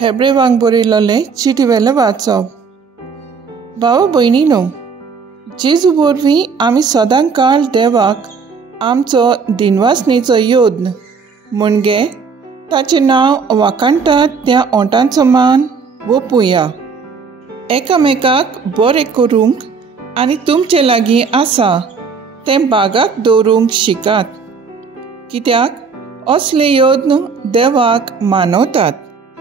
हेब्रेवांक बरयल्लें चिटीवेलें वाचप. भाव भयणीनो, जेजू वरवीं आमी सदां काळ देवाक आमचो दिनवासनेचो योद्न म्हणजे ताचें नांव वाखाणटात त्या ओंटांचो मान ओपुया. एकामेकाक बरें करूंक आनी तुमचे लागीं आसा तें बागाक दवरूंक शिकात, कित्याक असले योद्न देवाक मानवतात.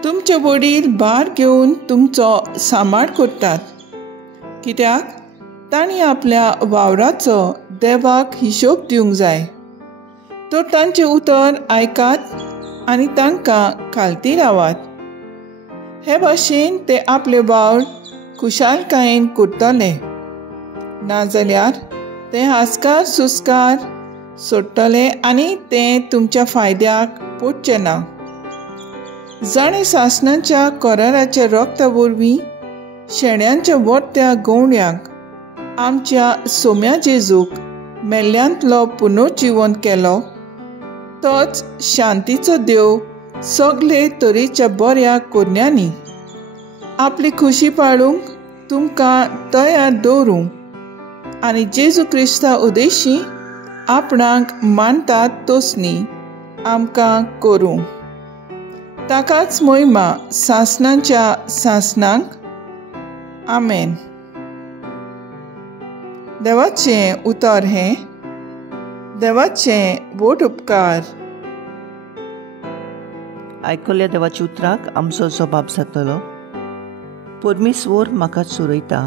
तुमचे वडील भार घेवन तुमचो सांबाळ करतात, कित्याक तांणी आपल्या वावराचो देवाक हिशोब दिवंक जाय. तर तांचें उतर आयकात आनी तांकां खालती रावात. हे भाशेन ते आपले वावर खुशालकायेन करतले, नाजाल्यार ते हासकार सुस्कार सोडटले आनी तें तुमच्या फायद्याक पडचें ना. जाणें सासणाच्या कराराच्या रक्ता वरवीं शेण्यांच्या वट्ट्या गवंड्यांक आमच्या सोम्या जेजूक मेल्ल्यांतलो पुनर्जिवन केलो, तोच शांतीचो देव सगळे तरेच्या बऱ्या कोन्यांनी आपली खुशी पाळूंक तुमकां तयार दवरूंक आनी जेजू क्रिस्ता उदेशी आपणाक मानतात तोसनी आमकां करूंक. ताकाच महिमा सासणाच्या सासणांक. आमेन. देवाचें उतर हें. देवाचें बोट उपकार. आयकल्ल्या देवाच्या उतराक आमचो जबाब जातलो. परमेश्वर म्हाका चोरयता,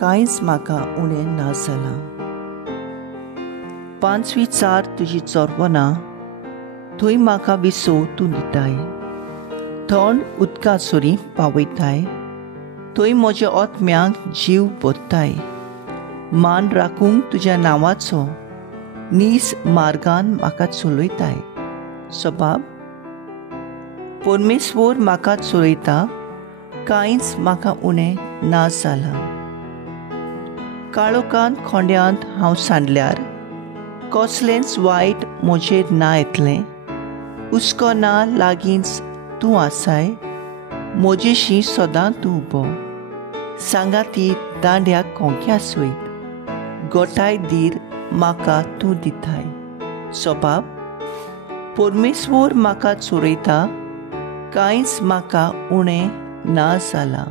कांयच म्हाका उणें ना जालां. 5वी चार तुजी चोरवना, थंय म्हाका विसो तूं दिताय. थंड उदका सोरी पावयताय, थंय म्हज्या ओतम्यांक जीव भरताय. मान राखूंक तुज्या नांवाचो नीस मार्गान म्हाका चलयताय. सबाब, परमेश्वर म्हाका चोरयता, कांयच म्हाका उणें ना जालां. काळोखांत खोंड्यांत हांव सांडल्यार कसलेंच वायट म्हजेर ना येतलें. हुस्को ना लागींच तूं आसाय, म्हजेशी सदां तूं उबो. सांगाती दांड्याक कोंक्या सयत, गोठाय दीर म्हाका तूं दिताय. सबाब, परमेश्वर म्हाका चोरयता, कांयच म्हाका उणें ना जालां.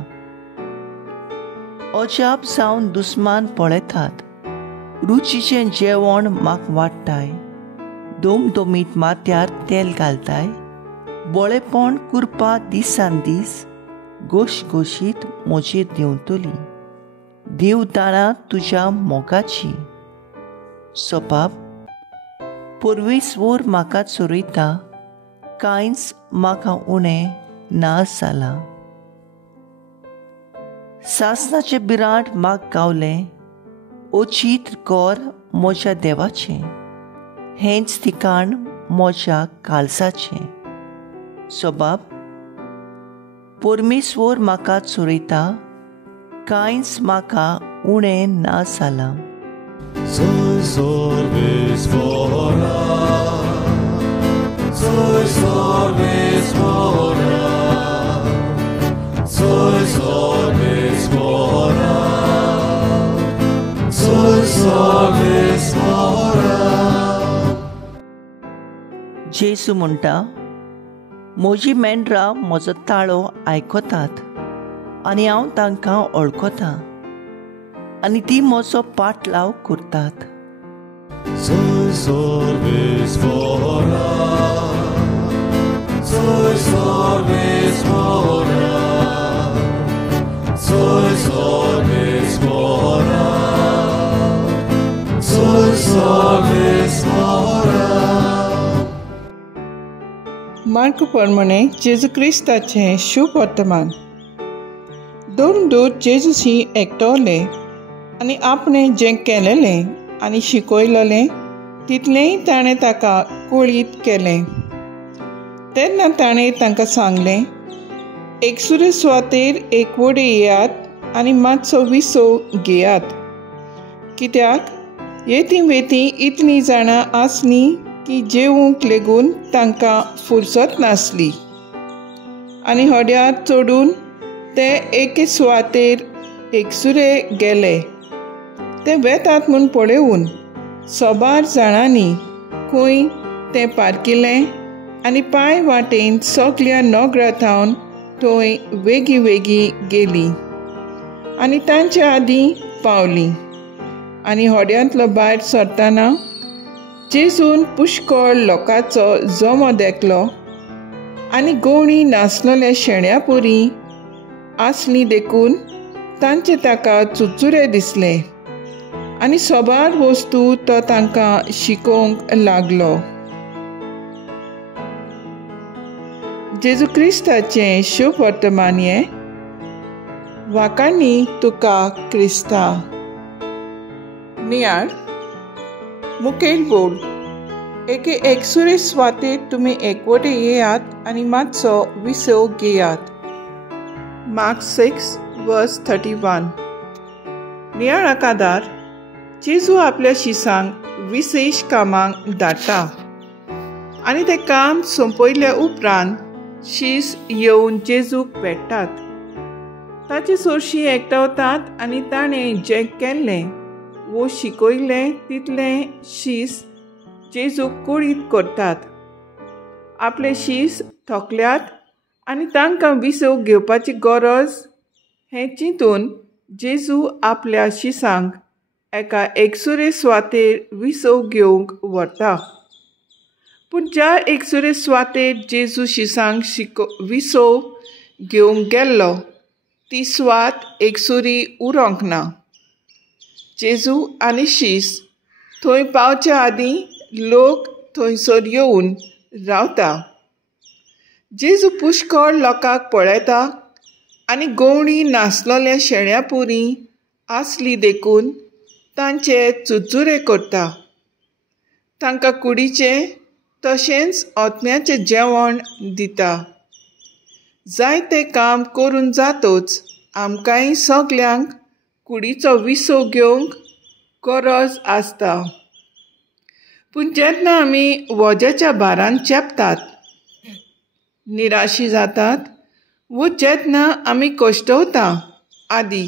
अजाप जावन दुस्मान पळयतात, रुचीचें जेवण म्हाका वाडटाय. दोमदोमीत माथ्यार तेल घालताय, बोळेपण कुरपा दिसान दीस गोशगोशीत म्हजेर देंवतली. देवदाणां तुज्या मोगाची. सबाब, परमेश्वर म्हाका चोरयता, कांयच म्हाका उणें ना जालां. सासणाचें बिराड म्हाका गावलें, ओचीत गोर म्हज्या देवाचें. हेंच ठिकाण म्हज्या काळजाचें. सबाब, परमेश्वर म्हाका चोरयता, कांयच म्हाका उणें ना जालां. जेजू म्हणटा, म्हजी मेंढरां म्हजो ताळो आयकतात आनी हांव तांकां वळखतां आनी ती म्हजो पाटलाव करतात. मार्क प्रमाणे जेजू क्रिस्ताचें शुभ वर्तमान. दोन दूत जेजूशी एकटवले आनी आपणें जें केलेलें आनी शिकयलेलें तितलेंय ताणें ताका कळीत केलें. तेन्ना ताणें तांकां सांगलें, एकसुरे सुवातेर एक वडे येयात आनी मातसो विसो घेयात, कित्याक येती वेती इतलीं जाणां आसलीं की जेवूंक लेगून तांकां फुरसत नासली. आनी होड्यार चडून ते एके सुवातेर एकसुरे गेले. ते वेतात म्हूण पळोवन सोबार जाणांनी खंय तें पारकिलें आनी पांय वाटेन सगल्या नोगरांतावन थंय वेगी वेगी गेली आनी तांच्या आदीं पावली. आनी होड्यांतलो भायर सरतना जेजून पुष्कळ लोकांचो जमो देखलो आनी गवणी नाचलोल्या शेण्या पुरी आसली देखून तांचे ताका चुचुरे दिसले आनी सोबार वस्तू तो तांकां शिकोवंक लागलो. जेजू क्रिस्ताचें शुभ वर्तमान हें. वाकांनी तुका क्रिस्ता. नियाळ मुखेल बोल. एके एकसुरे सुवातेर तुमी एकवटे येयात आनी मातसो विसव घेयात. मार्क 6:31. नियाळ आदार. जेजू आपल्या शिसांक विशेश कामांक धाडटा आनी तें काम सोंपयल्या उपरांत शीस येवन जेजूक भेटतात. ताचे चडशीं एकठांवतात आनी ताणें जें केल्लें वो शिकयलें तितलें शीस जेजूक कुडीत करतात. आपले शीस थकल्यात आनी तांकां विसव घेवपाची गरज हें चिंतून जेजू आपल्या शिसांक एका एकसुरे सुवातेर विसव घेवंक व्हरता. पूण ज्या एकसुरे सुवातेर जेजू शिसांक विसव घेवंक गेल्लो ती सुवात एकसुरी उरोंक ना. जेजू आनी शीस थंय पावच्या आदीं लोक थंयसर येवन रावता. जेजू पुष्कळ लोकांक पळयता आनी गवणी नाचलोल्या शेण्या पुरी आसली देखून तांचे चुचुरे करता. तांकां कुडीचें तशेंच ओतम्याचें जेवण दिता. जायतें काम करून जातच आमकांय सगल्यांक कुडीचो विसव घेवंक गरज आसता. पूण जेन्ना आमी वज्याच्या भारान चेपतात, निराशी जातात वो जेन्ना आमी कश्टवता आदी